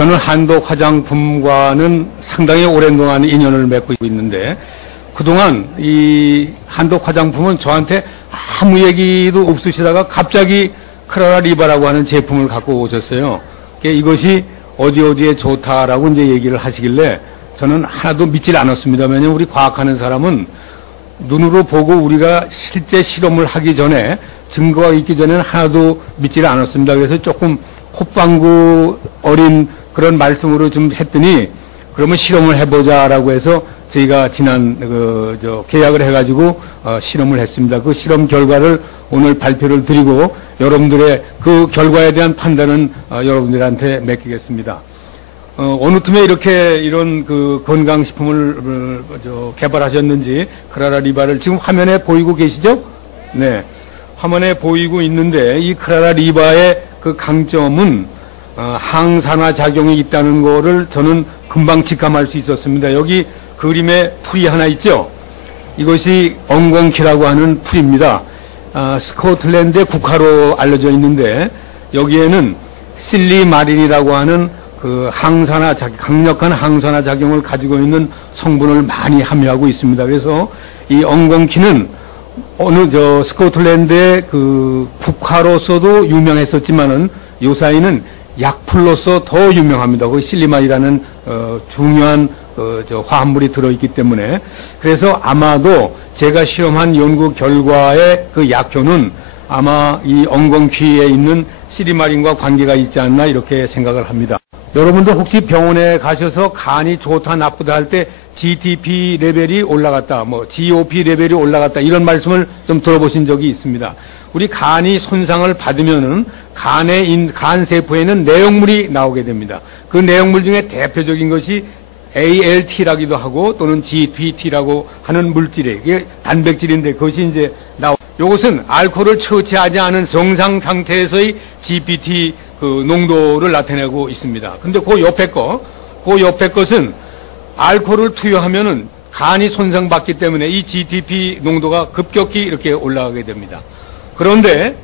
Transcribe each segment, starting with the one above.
저는 한독 화장품과는 상당히 오랜 동안 인연을 맺고 있는데 그동안 이 한독 화장품은 저한테 아무 얘기도 없으시다가 갑자기 크라라 리바라고 하는 제품을 갖고 오셨어요. 이것이 어디에 좋다라고 이제 얘기를 하시길래 저는 하나도 믿질 않았습니다. 왜냐하면 우리 과학하는 사람은 눈으로 보고 우리가 실제 실험을 하기 전에 증거가 있기 전에는 하나도 믿지를 않았습니다. 그래서 조금 콧방구 어린 그런 말씀으로 좀 했더니 그러면 실험을 해보자라고 해서 저희가 지난 계약을 해가지고 실험을 했습니다. 그 실험 결과를 오늘 발표를 드리고 여러분들의 그 결과에 대한 판단은 여러분들한테 맡기겠습니다. 어느 틈에 이런 그 건강식품을 개발하셨는지 크라라 리바를 지금 화면에 보이고 계시죠? 네. 화면에 보이고 있는데 이 크라라 리바의 그 강점은 항산화 작용이 있다는 거를 저는 금방 직감할 수 있었습니다. 여기 그림에 풀이 하나 있죠? 이것이 엉겅퀴라고 하는 풀입니다. 스코틀랜드의 국화로 알려져 있는데 여기에는 실리마린이라고 하는 그 강력한 항산화 작용을 가지고 있는 성분을 많이 함유하고 있습니다. 그래서 이 엉겅퀴는 스코틀랜드의 그 국화로서도 유명했었지만은 요사이는 약풀로서 더 유명합니다. 그 실리마린이라는 중요한 화합물이 들어있기 때문에 그래서 아마도 제가 실험한 연구 결과의 그 약효는 아마 이 엉겅퀴에 있는 실리마린과 관계가 있지 않나 이렇게 생각을 합니다. 여러분들 혹시 병원에 가셔서 간이 좋다 나쁘다 할 때 GTP 레벨이 올라갔다, GOP 레벨이 올라갔다 이런 말씀을 좀 들어보신 적이 있습니다. 우리 간이 손상을 받으면은 간 세포에는 내용물이 나오게 됩니다. 그 내용물 중에 대표적인 것이 ALT라기도 하고 또는 GPT라고 하는 물질이에요. 이게 단백질인데 그것이 이제 이것은 알코올을 처치하지 않은 정상 상태에서의 GPT 그 농도를 나타내고 있습니다. 근데 그 옆에 것은 알코올을 투여하면은 간이 손상받기 때문에 이 GTP 농도가 급격히 이렇게 올라가게 됩니다. 그런데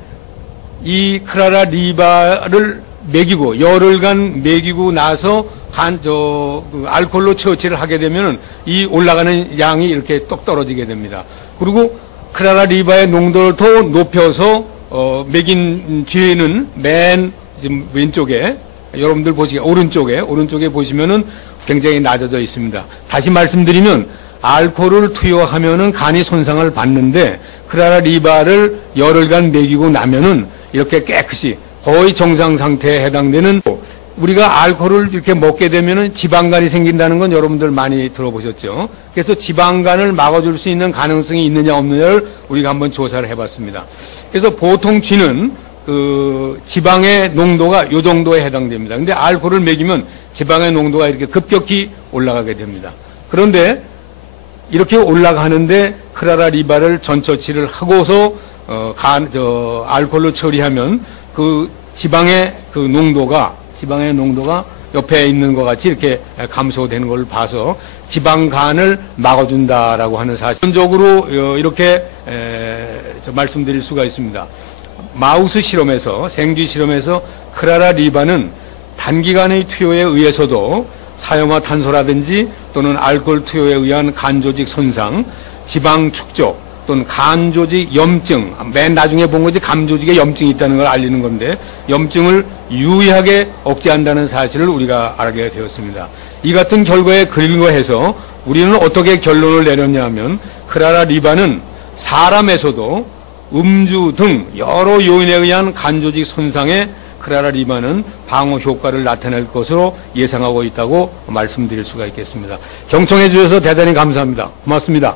이 크라라 리바를 먹이고 열흘간 먹이고 나서 알코올로 처치를 하게 되면은 이 올라가는 양이 이렇게 똑 떨어지게 됩니다. 그리고 크라라 리바의 농도를 더 높여서 먹인 뒤에는 맨 지금 왼쪽에 여러분들 보시기에 오른쪽에 보시면은 굉장히 낮아져 있습니다. 다시 말씀드리면 알코올을 투여하면은 간이 손상을 받는데 크라라 리바를 열흘간 먹이고 나면은 이렇게 깨끗이 거의 정상 상태에 해당되는 우리가 알코올을 이렇게 먹게 되면은 지방간이 생긴다는 건 여러분들 많이 들어보셨죠. 그래서 지방간을 막아줄 수 있는 가능성이 있느냐 없느냐를 우리가 한번 조사를 해봤습니다. 그래서 보통 쥐는 그 지방의 농도가 요 정도에 해당됩니다. 근데 알코올을 먹이면 지방의 농도가 이렇게 급격히 올라가게 됩니다. 그런데 이렇게 올라가는데 크라라 리바를 전처치를 하고서 알코올로 처리하면 그 지방의 농도가 옆에 있는 것 같이 이렇게 감소되는 걸 봐서 지방간을 막아준다라고 하는 사실. 기본적으로 이렇게 말씀드릴 수가 있습니다. 마우스 실험에서 생쥐 실험에서 크라라 리바는 단기간의 투여에 의해서도 사용화 탄소라든지 또는 알코올 투여에 의한 간 조직 손상, 지방 축적 또는 간 조직 염증, 맨 나중에 본 것이 간 조직에 염증이 있다는 걸 알리는 건데 염증을 유의하게 억제한다는 사실을 우리가 알게 되었습니다. 이 같은 결과에 근거해서 우리는 어떻게 결론을 내렸냐 하면 크라라 리바는 사람에서도 음주 등 여러 요인에 의한 간 조직 손상에 크라라 리바는 방어 효과를 나타낼 것으로 예상하고 있다고 말씀드릴 수가 있겠습니다. 경청해 주셔서 대단히 감사합니다. 고맙습니다.